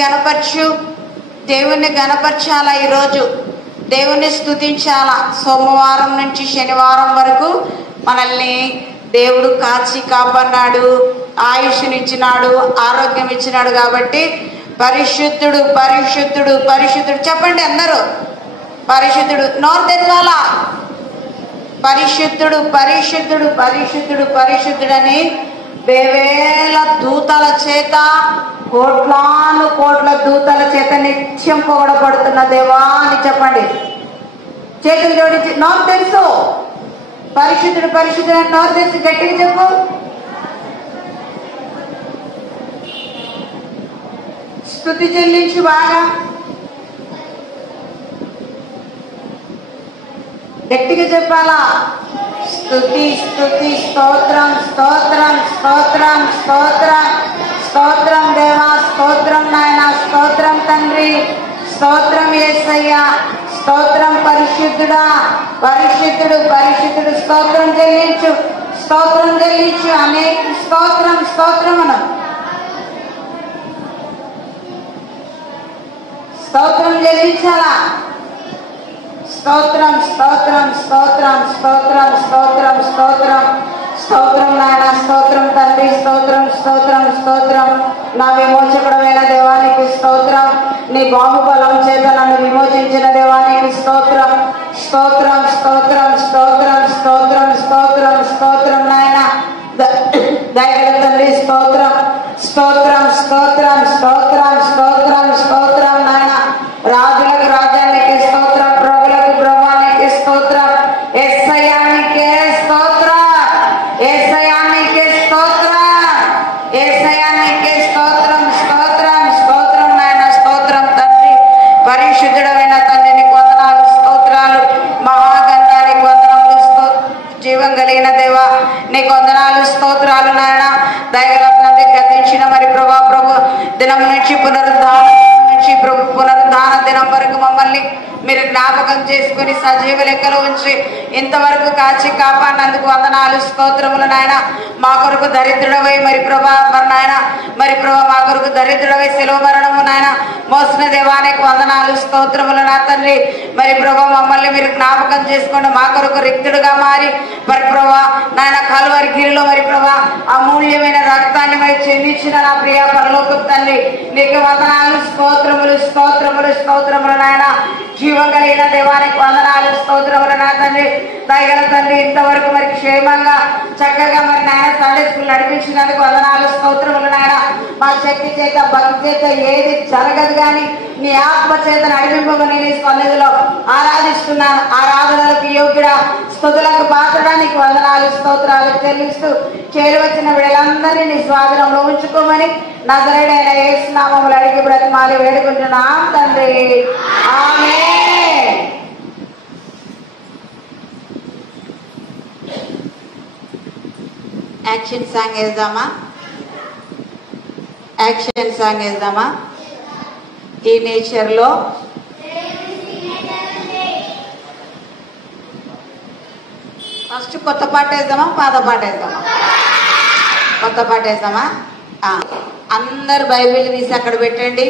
గణపరచు, దేవుణ్ణి గణపరచాలా. ఈరోజు దేవుణ్ణి స్తుతించాలా. సోమవారం నుంచి శనివారం వరకు మనల్ని దేవుడు కాచి కాపాడినాడు, ఆయుష్నిచ్చినాడు, ఆరోగ్యం ఇచ్చినాడు. కాబట్టి పరిశుద్ధుడు పరిశుద్ధుడు పరిశుద్ధుడు చెప్పండి అందరూ. పరిశుద్ధుడు నోరు తెరవాలా. పరిశుద్ధుడు పరిశుద్ధుడు పరిశుద్ధుడు పరిశుద్ధుడని వేవేల దూతల చేత, కోట్లాను కోట్ల దూతల చేత నిత్యం పొగడబడుతున్న దేవా అని చెప్పండి. చేతులు జోడించి నోరు తెలుసు. పరిశుద్ధుడు పరిశుద్ధుడు అని నోరు తెలుసు గట్టిగా చెప్పు. స్తుతి చెల్లించు బాగా గట్టిగా చెప్పాలా. స్తుతి స్తుతి స్తోత్రం స్తోత్రం స్తోత్రం స్తోత్రం స్తోత్రం దేవా, స్తోత్రం నాయన, స్తోత్రం తండ్రి, స్తోత్రం యేసయ్యా, స్తోత్రం పరిశుద్ధుడా, పరిశుద్ధుడు పరిశుద్ధుడు. స్తోత్రం చెల్లించు, స్తోత్రం చెల్లించు. అనేక స్తోత్రం స్తోత్రం అను. స్తోత్రం చెల్లించాలా. స్తోత్రం స్తోత్రం స్తోత్రం స్తోత్రం స్తోత్రం స్తోత్రం స్తోత్రం నాయన, స్తోత్రం తండ్రి, స్తోత్రం స్తోత్రం స్తోత్రం. నా విమోచకుడమైన దేవానికి స్తోత్రం. నీ బాహుబలం చేత నన్ను విమోచించిన దేవానికి స్తోత్రం స్తోత్రం స్తోత్రం స్తోత్రం స్తోత్రం స్తోత్రం స్తోత్రం నాయన, దయగల తండ్రి స్తోత్రం స్తోత్రం స్తోత్రం స్తోత్రం స్తోత్రం స్తోత్రం నాయన. రాజులకు రాజ్యానికి స్తోత్రం, ప్రభులకు ప్రభానికి స్తోత్రం. యేసయ్యానికే స్తోత్రం, యేసయ్యానికే స్తోత్రం, యేసయ్యానికే స్తోత్రం స్తోత్రం స్తోత్రం నాయన. స్తోత్రం తండ్రి, పరిశుద్ధుడమైన తండ్రి నీకు వందనాలు స్తోత్రాలు. మహాగంధానికి వందనములు. జీవం కలిగిన దేవా నీకు వందనాలు స్తోత్రాలు నాయన. దయగల తండ్రి, గతించిన మరి ప్రభా దినం నుంచి పునరుద్ధానం దినం వరకు మమ్మల్ని మీరు జ్ఞాపకం చేసుకుని సజీవ లెక్కలో ఉంచి ఇంతవరకు కాచి కాపాడినందుకు వందనాలు స్తోత్రములు నాయన. మా కొరకు దరిద్రుడవై మరి ప్రభా నాయన, మరి ప్రభా మా కొరకు దరిద్రుడవై శిలువ మరణము నాయన మోసిన దేవానికి వందనాలు స్తోత్రములు నా తండ్రి. మరి ప్రభా మమ్మల్ని మీరు జ్ఞాపకం చేసుకోండి. మా కొరకు రిక్తుడుగా మారి మరి ప్రభా నాయన కలువరి గిరిలో మరి ప్రభా అమూల్యమైన రక్తాన్ని మరి చెందించిన నా ప్రియ పరలోక తండ్రి నీకు వందనాలు స్తోత్రములు స్తోత్రములు స్తోత్రములు నాయన. జీవం కలిగిన దేవానికి వందనాలు స్తోత్రములు నా తండ్రి. దయగల తండ్రి, ఇంతవరకు మరి క్షేమంగా చక్కగా మరి నాయన సండే స్కూల్ నడిపించినందుకు వందనాలు స్తోత్రములు నాయన. మా శక్తి చేత భక్తి చేత ఏది జరగదు కానీ నీ ఆత్మ చేత నడిపింపమని నీ సన్నిధిలో ఆరాధిస్తున్నాను. ఆరాధనలకు యోగ్యుడా, స్తుతులకు పాత్రడా నీకు వందనాలు స్తోత్రాలు చెల్లిస్తూ చేరువచ్చిన వీళ్ళందరినీ నీ స్వాధీనంలో ఉంచుకోమని నజరేయుడైన యేసు నామములో అడిగి బ్రతిమాలి వేడుకుంటున్నాం తండ్రి. ఆమేన్. యాక్షన్ సాంగ్ వేద్దామా? యాక్షన్ సాంగ్ వేద్దామా? ఈ నేచర్లో ఫస్ట్ కొత్త పాట వేద్దామా, పాత పాట వేద్దామా? కొత్త పాట వేద్దామా? అందరు బైబిల్ తీసి అక్కడ పెట్టండి.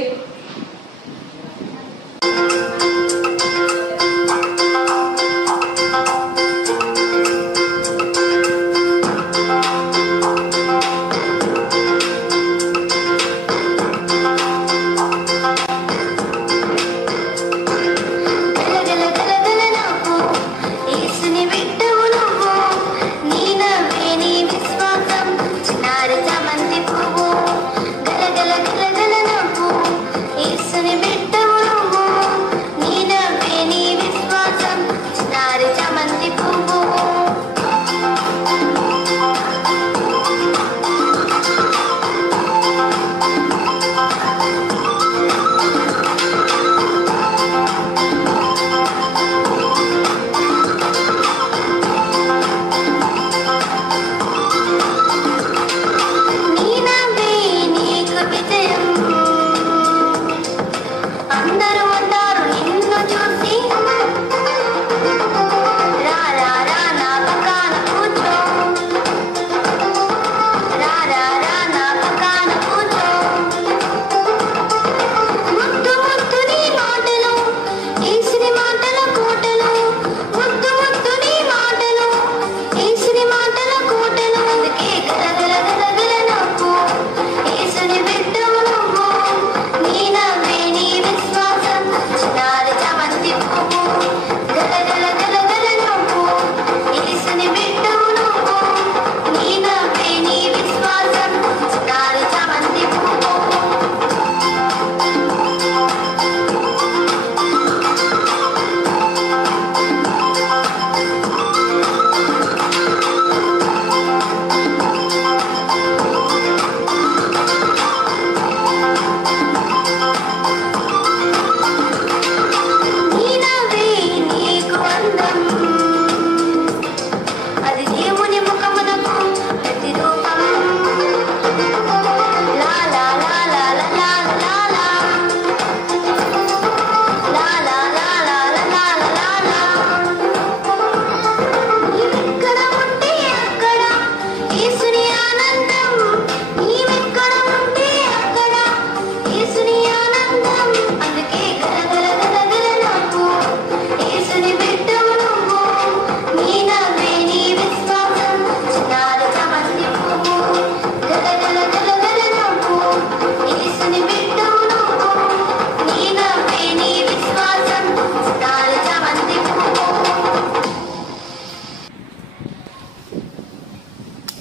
విశ్వాసం చిన్నారి చామంతి పువ్వు గల గల గల గల నవ్వు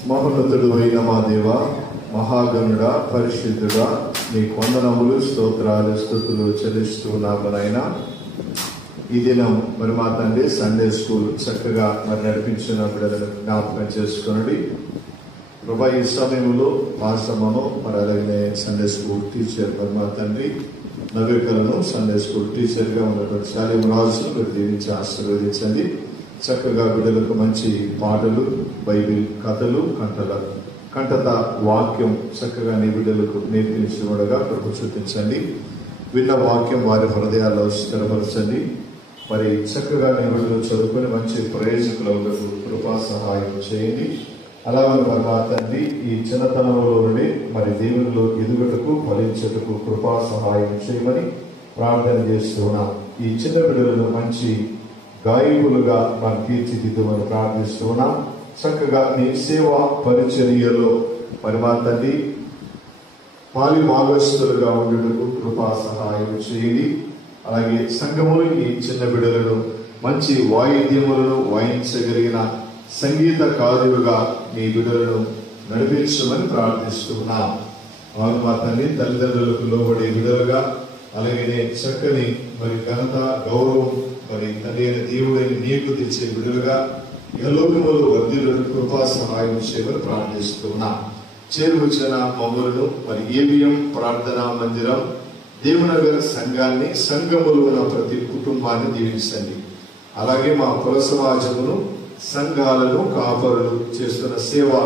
మహోన్నతుడు అయిన మా దేవ, మహాగణుడ, పరిశుద్ధుడా, నీ వందనములు, స్తోత్రాలు, స్తుతులు చెల్లిస్తున్నామనైనా. ఈ దినం మరి మా తండ్రి సండే స్కూల్ చక్కగా మరి నడిపించిన బిడ్డలను జ్ఞాపకం చేసుకునండి ప్రభా. ఈ సమయంలో పాఠమను మరి అలాగే సండే స్కూల్ టీచర్ మరి మా తండ్రి నవ్యకలను సండే స్కూల్ టీచర్గా ఉన్నటువంటి శాలీం రాజును మీరు దీవించి ఆశీర్వదించండి. చక్కగా బిడ్డలకు మంచి పాటలు, బైబిల్ కథలు, కంటత వాక్యం చక్కగా నీ బిడ్డలకు నేర్పించబడగా ప్రభు చూపించండి. విన్న వాక్యం వారి హృదయాల్లో స్థిరపరచండి. మరి చక్కగా నీ బిడ్డలు చదువుకొని మంచి ప్రయోజకులకు కృపా సహాయం చేయండి. అలాగే మరి మా తండ్రి ఈ చిన్నతనంలో నుండి మరి దేవునిలో ఎదుగుటకు ఫలించుటకు కృపా సహాయం చేయమని ప్రార్థన చేస్తున్నాం. ఈ చిన్న బిడ్డలను మంచి గాయకులుగా మనం తీర్చిదిద్దుమని ప్రార్థిస్తున్నాం. చక్కగా నీ సేవా పరిచర్యలో మరి మా తండ్రి పాలిభాగస్తులుగా ఉండేందుకు కృపా సహాయం చేయండి. అలాగే సంఘములు ఈ చిన్న బిడ్డలను మంచి వాయిద్యములను వాయించగలిగిన సంగీతకారులుగా మీ బిడ్డలను నడిపించమని ప్రార్థిస్తున్నాం. వారు మా తండ్రి తల్లిదండ్రులకు లోబడే బిడ్డలుగా, అలాగే చక్కని మరి ఘనత, గౌరవం మరి తండ్రి అయిన దేవుడైన నీకు తెచ్చే బిడ్డలుగా యలోకములు వర్ధిల్లుటకు కృపా సహాయం చేయమని ప్రార్థిస్తున్నాం. చేరువచ్చిన మమ్మలను మరి ఏబిఎం ప్రార్థనా మందిరం దేవనగర్ సంఘాన్ని, సంఘములు ఉన్న ప్రతి కుటుంబాన్ని దీవించండి. అలాగే మా కుల సమాజమును, సంఘాలను, కాపరులు చేస్తున్న సేవా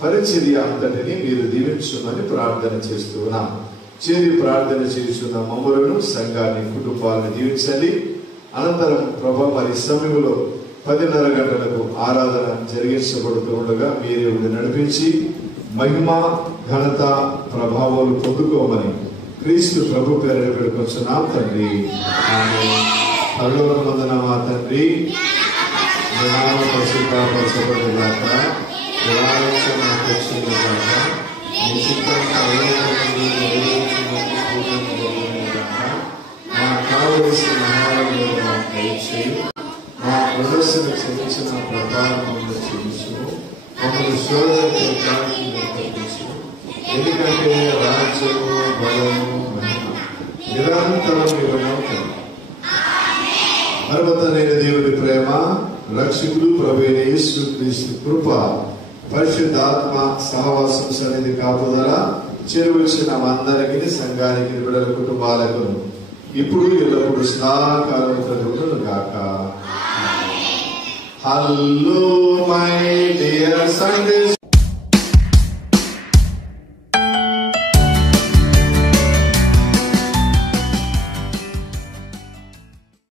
పరిచర్య అంతటిని మీరు దీవించమని ప్రార్థన చేస్తున్నాం. చేరి ప్రార్థన చేస్తున్న మమ్మలను, సంఘాన్ని, కుటుంబాలను దీవించండి. అనంతరం ప్రభా మరి సమయంలో 10:30 గంటలకు ఆరాధన జరిగించబడుతూ ఉండగా మీరే నడిపించి మహిమ, ఘనత, ప్రభావాలు పొందుకోమని క్రీస్తు ప్రభు పేరు పెడుకొచ్చున్నాం తండ్రి. పరలోకమందున మా తండ్రి, పరిశుద్ధపరచబడుగాక, కావలసిన మా ప్రదర్శన క్షమించిన ప్రభావం క్షమించు, మమ్మల్ని శోధనకి ఎందుకంటే రాజ్యము, బలము, మహిమ నిరంతరం ఇవ్వడం. పర్వతనైన దేవుడి ప్రేమ, రక్షకుడు ప్రభువైన యేసుక్రీస్తు కృప, పరిశుద్ధాత్మ సహవాసం సన్నిధి కాపుదల చేరువచ్చిన అందరికీ, సంఘానికి, బిడ్డల కుటుంబాలకు ఇప్పుడు ఎల్లప్పుడు సదాకాలం కలుగును గాక. Hello my dear Sunday